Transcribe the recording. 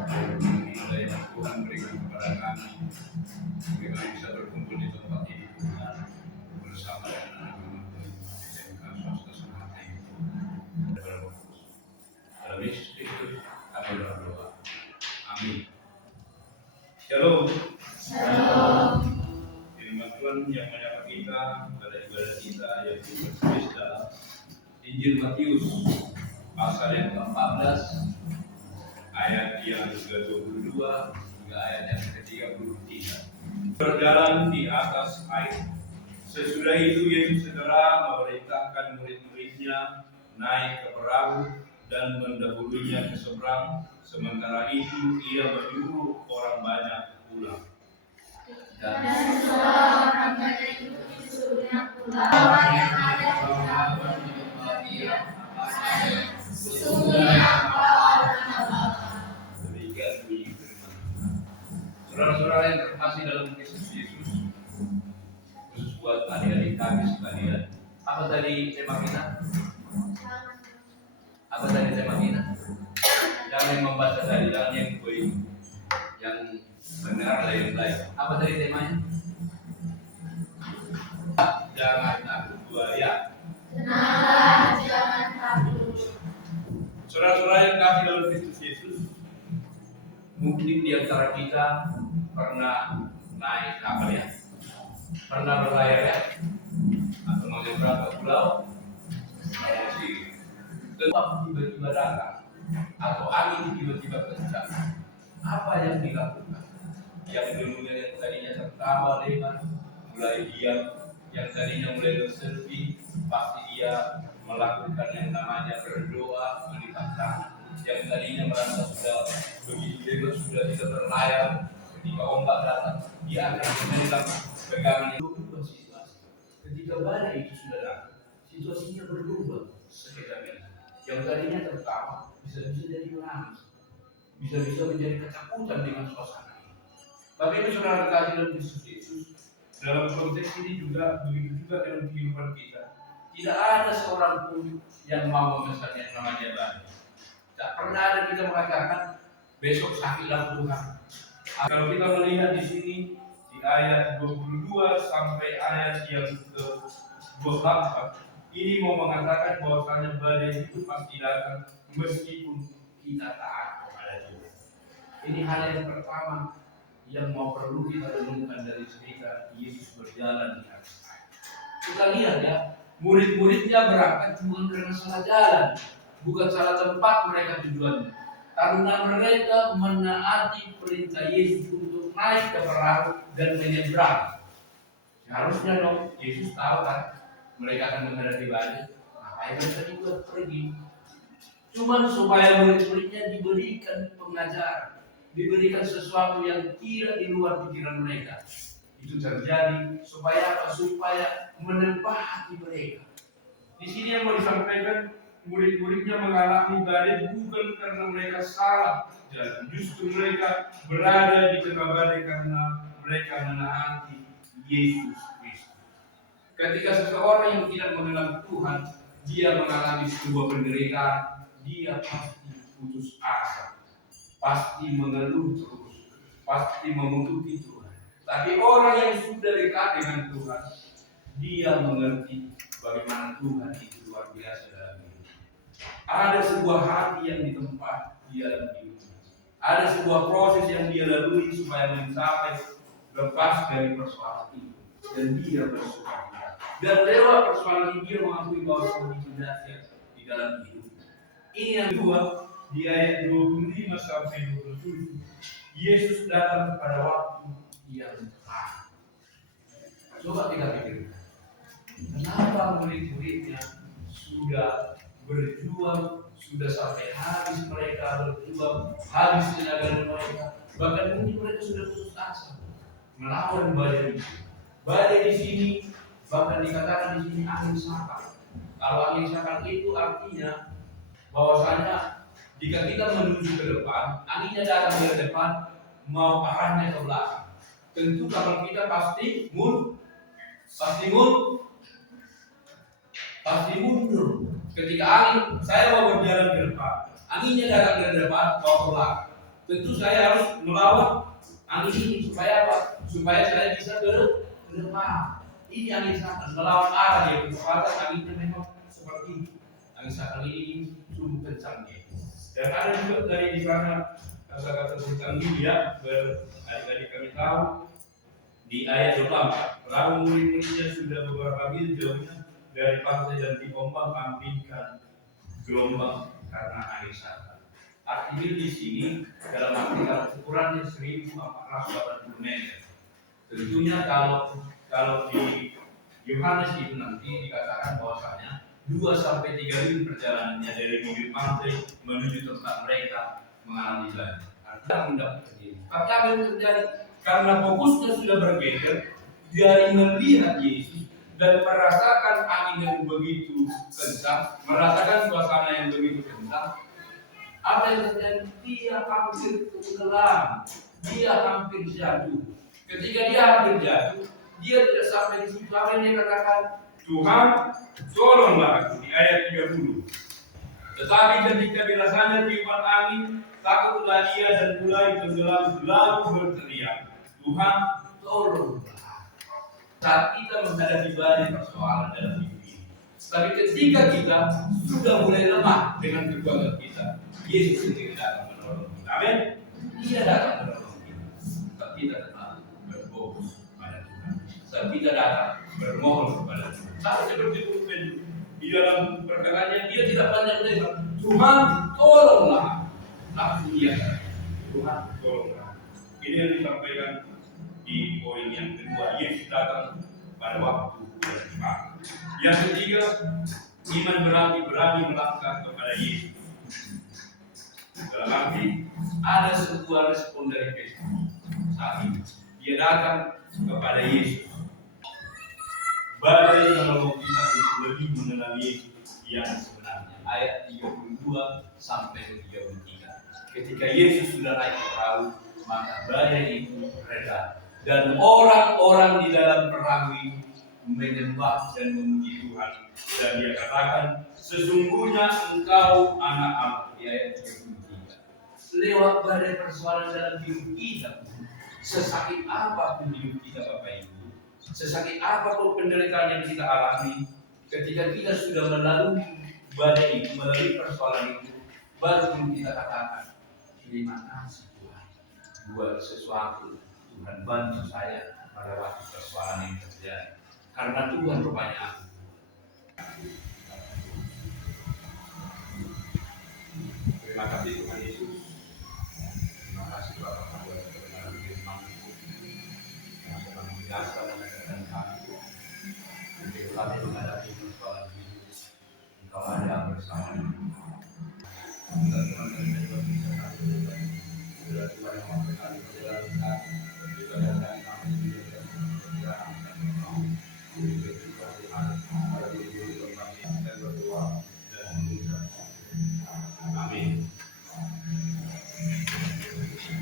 Hidayah Tuhan berikan kepada kami, bagaimana bisa berkumpul di tempat ini Tuhan, bersama dengan anak-anak SMK swasta Semangat itu. Dalam Yesus Kristus kami berdoa. Amin. Shalom. Shalom. Firman Tuhan yang menyapa kita pada ibadah kita yaitu tertulis dalam Injil Matius pasal yang ke-14 ayat yang ke-22 hingga ayat yang ke-33. Berjalan di atas air. Sesudah itu Yesus segera memerintahkan murid-muridnya naik ke perahu dan mendahulunya ke seberang. Sementara itu ia menyuruh orang banyak pulang. Dan setelah orang banyak itu disuruhnya pulang, orang yang ada di dalam menyembah dia, sesungguhnya engkau adalah Bapa. Demikian bunyi firman. Saudara-saudara yang terkasih dalam Kristus Yesus, khusus buat adik-adik kami sekalian. Apa tadi tema kita? Apa tadi tema kita? Jangan yang membaca tadi, jangan yang yang benar lain-lain. Apa tadi temanya? Jangan takut buaya. Benar, jangan takut. Saudara-saudara yang kasih dalam Kristus Yesus, mungkin di antara kita pernah naik kapal ya, pernah berlayar ya, atau menyeberang ke pulau, tetap tiba-tiba datang, atau angin tiba-tiba kencang. Apa yang dilakukan? Yang dulunya yang tadinya tertawa lebar, mulai diam. Yang tadinya mulai bersedih, pasti dia melakukan yang namanya berdoa, melipat tangan. Yang tadinya merasa sudah begitu bebas, sudah bisa berlayar, ketika ombak datang, dia akan memegang pegangan itu. Berubah situasi. Ketika badai itu sudah datang, situasinya berubah seketika. Yang tadinya tertawa, bisa-bisa jadi menangis, bisa-bisa menjadi ketakutan dengan suasana ini. Tapi itu saudara kasih dalam Kristus Yesus. Dalam konteks ini juga begitu juga dalam kehidupan kita. Tidak ada seorang pun yang mau memesan yang namanya badai. Tak pernah ada kita mengatakan besok sakitlah Tuhan. Kalau kita melihat di sini di ayat 22 sampai ayat yang ke-24, ini mau mengatakan bahwasanya badai itu pasti datang meskipun kita taat kepada Tuhan. Ini hal yang pertama yang mau perlu kita renungkan dari cerita Yesus berjalan di atas air. Kita lihat ya, murid-muridnya berangkat bukan karena salah jalan, bukan salah tempat mereka tujuannya, karena mereka menaati perintah Yesus untuk naik ke perahu dan menyeberang. Harusnya dong, Yesus tahu kan mereka akan menghadapi badai, makanya mereka juga pergi. Cuman supaya murid-muridnya diberikan pengajaran, diberikan sesuatu yang tidak di luar pikiran mereka. Itu terjadi supaya apa? Supaya menempati mereka. Di sini yang mau disampaikan, murid-muridnya mengalami badai bukan karena mereka salah jalan, justru mereka berada di tengah badai karena mereka menaati Yesus Kristus. Ketika seseorang yang tidak mengenal Tuhan, dia mengalami sebuah penderitaan, dia pasti putus asa, pasti mengeluh terus, pasti memutuki Tuhan. Tapi orang yang sudah dekat dengan Tuhan, dia mengerti bagaimana Tuhan itu luar biasa dalam hidup. Ada sebuah hati yang ditempat di dalam hidupnya. Ada sebuah proses yang dia lalui supaya mencapai lepas dari persoalan itu, dan dia bersuka. Dan lewat persoalan ini dia mengakui bahwa Tuhan itu dahsyat di dalam hidup. Ini yang kedua, di ayat 25 sampai 27, Yesus datang pada waktu yang tepat. Coba kita pikirkan, kenapa murid-muridnya sudah berjuang, sudah sampai habis mereka berjuang, habis tenaga mereka, bahkan mungkin mereka sudah putus asa melawan badai. Badai di sini bahkan dikatakan di sini angin sakal. Kalau angin sakal itu artinya bahwasanya jika kita menuju ke depan, anginnya datang dari depan, mau arahnya ke belakang. Tentu kapal kita pasti mundur. Ketika angin, saya mau berjalan ke depan, anginnya datang dari depan, mau ke belakang. tentu saya harus melawan angin ini supaya apa? Supaya saya bisa ke depan. Ini angin selatan melawan arah dia. Kecepatan anginnya memang seperti itu. Angin selatan ini sungguh kencangnya. Dan ada juga dari di sana kata-kata tentang dia adik-adik kami tahu di ayat 24. Perahu murid-muridnya sudah beberapa mil jauhnya dari pantai dan diombang ambingkan gelombang karena angin selatan. Artinya di sini dalam arti ukurannya 1480 meter. Tentunya kalau di Yohanes itu nanti dikatakan bahwasanya 2 sampai 3 mil perjalanannya dari bibir pantai menuju tempat mereka mengalami jalan. Artinya mendapat ini. Tapi apa yang terjadi? Karena fokusnya sudah berbeda dari melihat Yesus dan merasakan angin yang begitu kencang, merasakan suasana yang begitu kencang. Apa yang terjadi? Dia hampir tenggelam, dia hampir jatuh. Ketika dia hampir jatuh, dia tidak sampai di situ. Apa yang dia katakan? Tuhan, tolonglah aku di ayat 30. Tetapi ketika dirasanya tiupan angin, takutlah dia dan mulai tenggelam lalu berteriak, Tuhan, tolonglah. Saat kita menghadapi banyak persoalan dalam hidup ini, tapi ketika kita sudah mulai lemah dengan kekuatan kita, Yesus sendiri datang menolong kita. Amin. Dia datang menolong kita. Tapi kita tetap berfokus pada Tuhan. Saat kita datang bermohon kepada Tuhan. Sama seperti Ruben di dalam perkataannya, dia tidak banyak bilang, Tuhan tolonglah. Tapi dia Tuhan tolonglah. Ini yang disampaikan di poin yang kedua. Yesus datang pada waktu yang tepat. Yang ketiga, iman berani melangkah kepada Yesus. Dalam arti ada sebuah respon dari Kristus saat ini. Dia datang kepada Yesus. Badai menolong kita untuk lebih mengenal Yesus yang sebenarnya. Ayat 32 sampai 33. Ketika Yesus sudah naik ke perahu, maka badai itu reda. Dan orang-orang di dalam perahu itu menyembah dan memuji Tuhan. Dan dia katakan, sesungguhnya engkau anak Allah. Di ayat 33. Lewat badai persoalan dalam hidup kita, sesakit apapun hidup kita Bapak Ibu, sesakit apapun penderitaan yang kita alami, ketika kita sudah melalui badai itu, melalui persoalan itu, baru kita katakan, terima kasih Tuhan, buat sesuatu Tuhan bantu saya pada waktu persoalan yang terjadi, karena Tuhan rupanya aku. Terima kasih Tuhan Yesus. Terima kasih Bapak buat kebenaran firman-Mu yang telah menjelaskan dan mengajarkan kami. Untuk kami menghadapi persoalan hidup, Engkau ada bersama kami. Tuhan